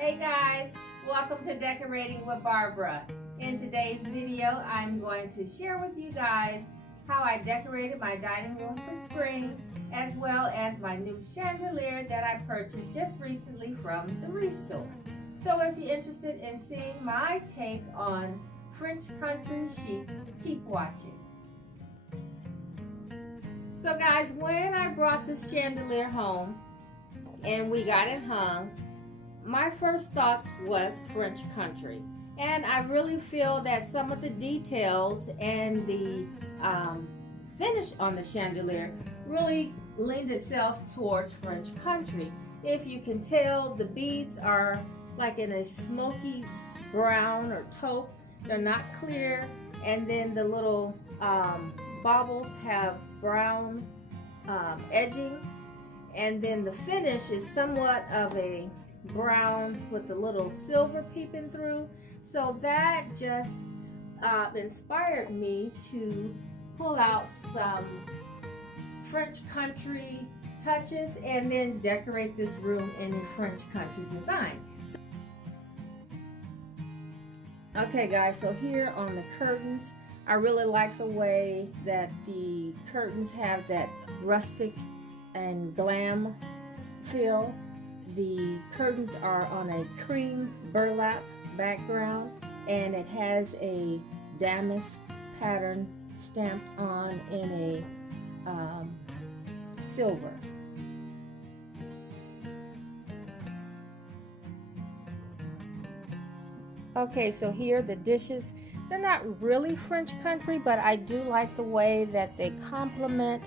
Hey guys, welcome to Decorating with Barbara. In today's video, I'm going to share with you guys how I decorated my dining room for spring, as well as my new chandelier that I purchased just recently from the Restore. So if you're interested in seeing my take on French country chic, keep watching. So guys, when I brought this chandelier home and we got it hung, my first thoughts was French country, and I really feel that some of the details and the finish on the chandelier really leaned itself towards French country. If you can tell, the beads are like in a smoky brown or taupe. They're not clear, and then the little baubles have brown edging, and then the finish is somewhat of a brown with a little silver peeping through. So that just inspired me to pull out some French country touches and then decorate this room in a French country design. Okay guys, so here on the curtains, I really like the way that the curtains have that rustic and glam feel. The curtains are on a cream burlap background, and it has a damask pattern stamped on in a silver. Okay, so here the dishes, they're not really French country, but I do like the way that they complement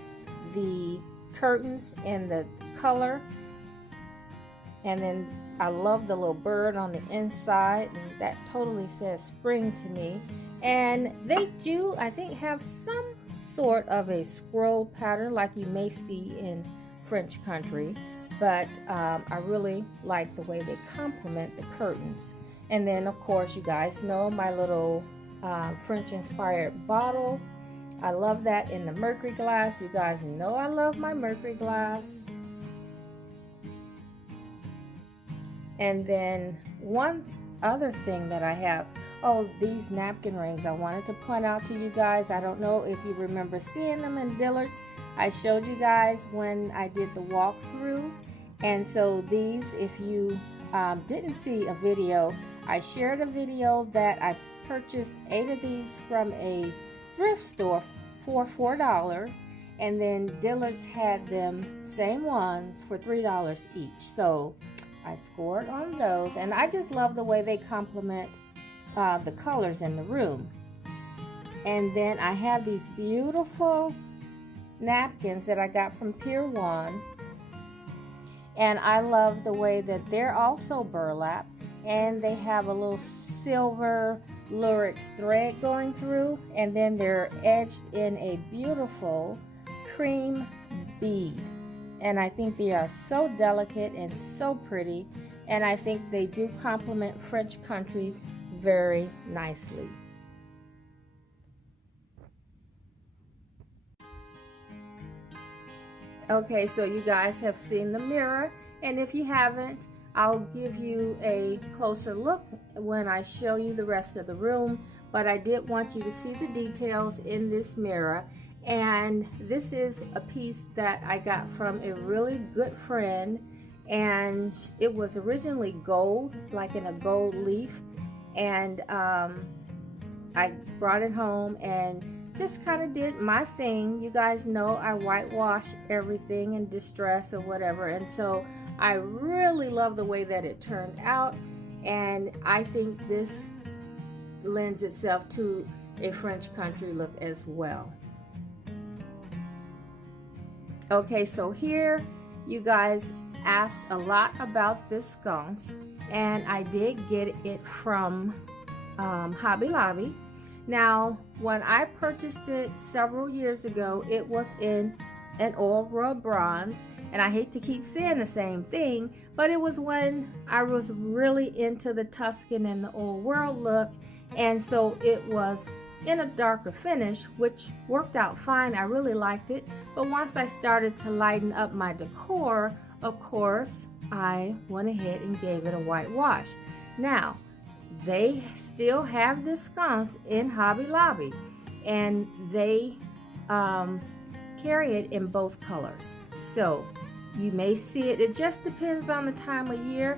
the curtains and the color. And then I love the little bird on the inside, and that totally says spring to me. And they do, I think, have some sort of a scroll pattern like you may see in French country, but I really like the way they complement the curtains. And then of course, you guys know my little French inspired bottle. I love that in the mercury glass. You guys know I love my mercury glass. And then one other thing that I have, these napkin rings I wanted to point out to you guys. I don't know if you remember seeing them in Dillard's. I showed you guys when I did the walkthrough. And so these, if you didn't see a video, I shared a video that I purchased 8 of these from a thrift store for $4. And then Dillard's had them same ones for $3 each. So I scored on those, and I just love the way they complement the colors in the room. And then I have these beautiful napkins that I got from Pier 1, and I love the way that they're also burlap, and they have a little silver lurex thread going through, and then they're edged in a beautiful cream bead. And I think they are so delicate and so pretty, and I think they do complement French country very nicely. Okay, so you guys have seen the mirror, and if you haven't, I'll give you a closer look when I show you the rest of the room, but I did want you to see the details in this mirror. And this is a piece that I got from a really good friend, and it was originally gold, like in a gold leaf, and I brought it home and just kind of did my thing. You guys know I whitewash everything in distress or whatever, and so I really love the way that it turned out, and I think this lends itself to a French country look as well. Okay, so here you guys asked a lot about this sconce, and I did get it from Hobby Lobby. Now, when I purchased it several years ago, it was in an oil rub bronze, and I hate to keep saying the same thing, but it was when I was really into the Tuscan and the old world look, and so it was in a darker finish, which worked out fine. I really liked it, but once I started to lighten up my decor of course, I went ahead and gave it a whitewash. Now, they still have this sconce in Hobby Lobby, and they carry it in both colors. So you may see it. It just depends on the time of year.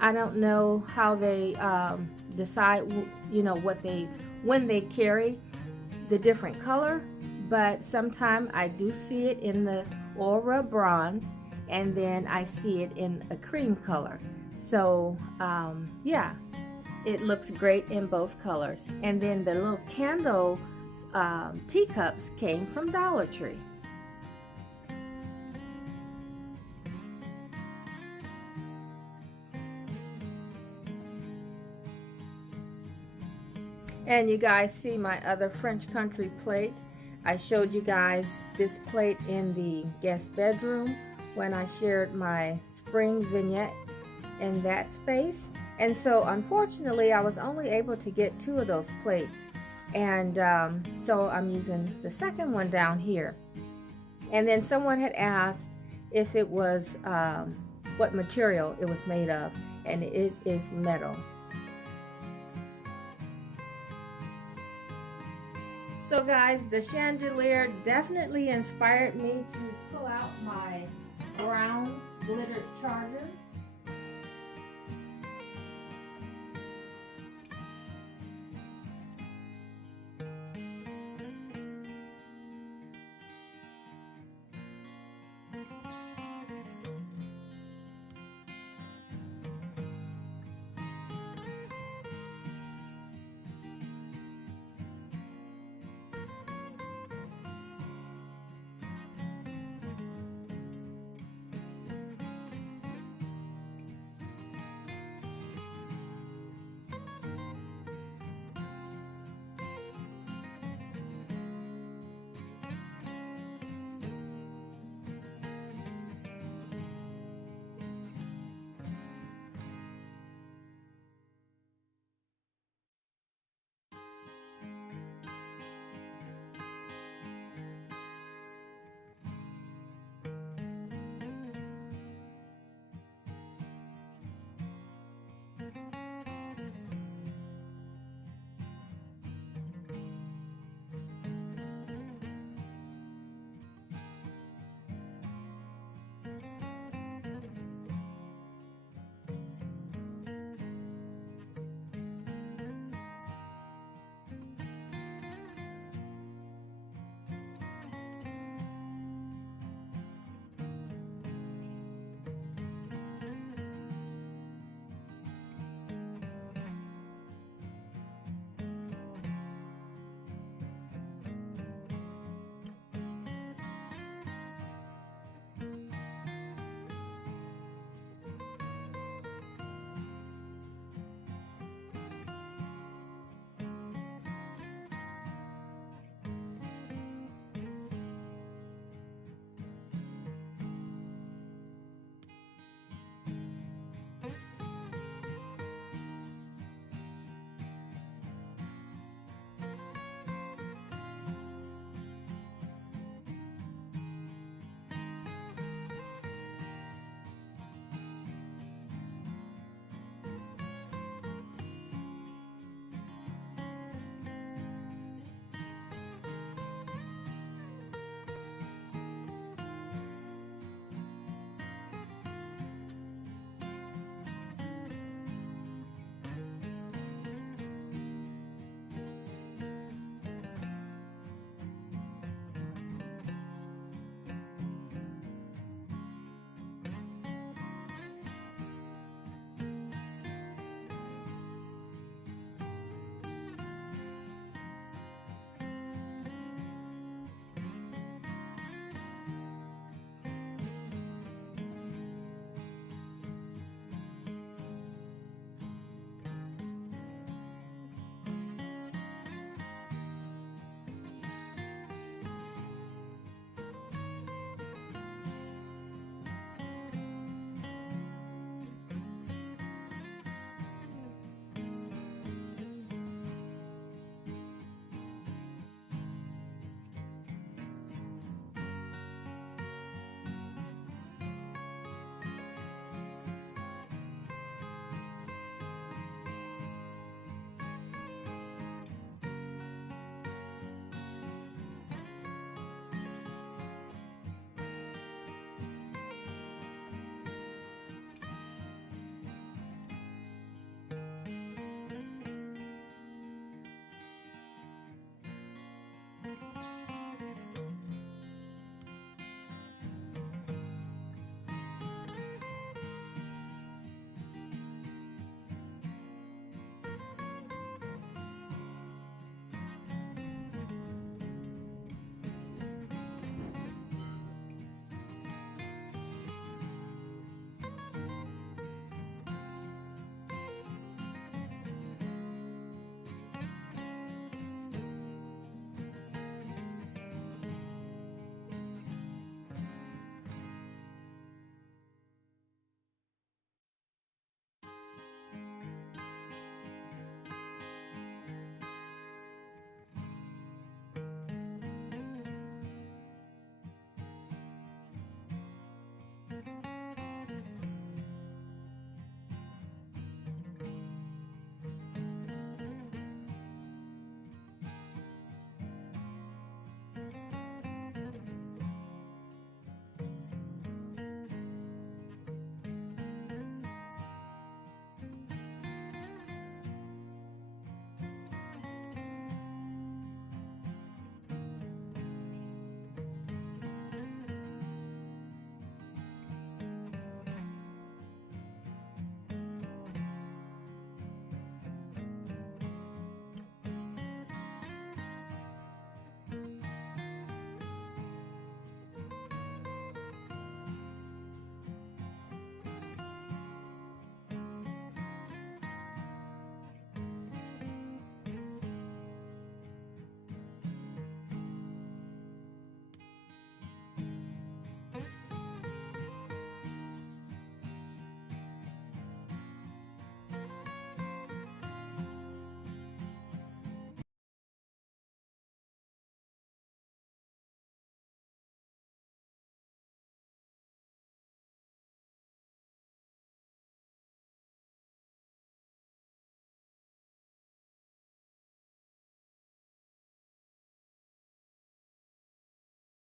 I don't know how they decide, when they carry the different color, but sometimes I do see it in the Aura Bronze, and then I see it in a cream color. So yeah, it looks great in both colors. And then the little candle teacups came from Dollar Tree. And you guys see my other French country plate. I showed you guys this plate in the guest bedroom when I shared my spring vignette in that space. And so unfortunately I was only able to get 2 of those plates, and so I'm using the second one down here. And then someone had asked if it was what material it was made of, and it is metal. So guys, the chandelier definitely inspired me to pull out my brown glittered chargers.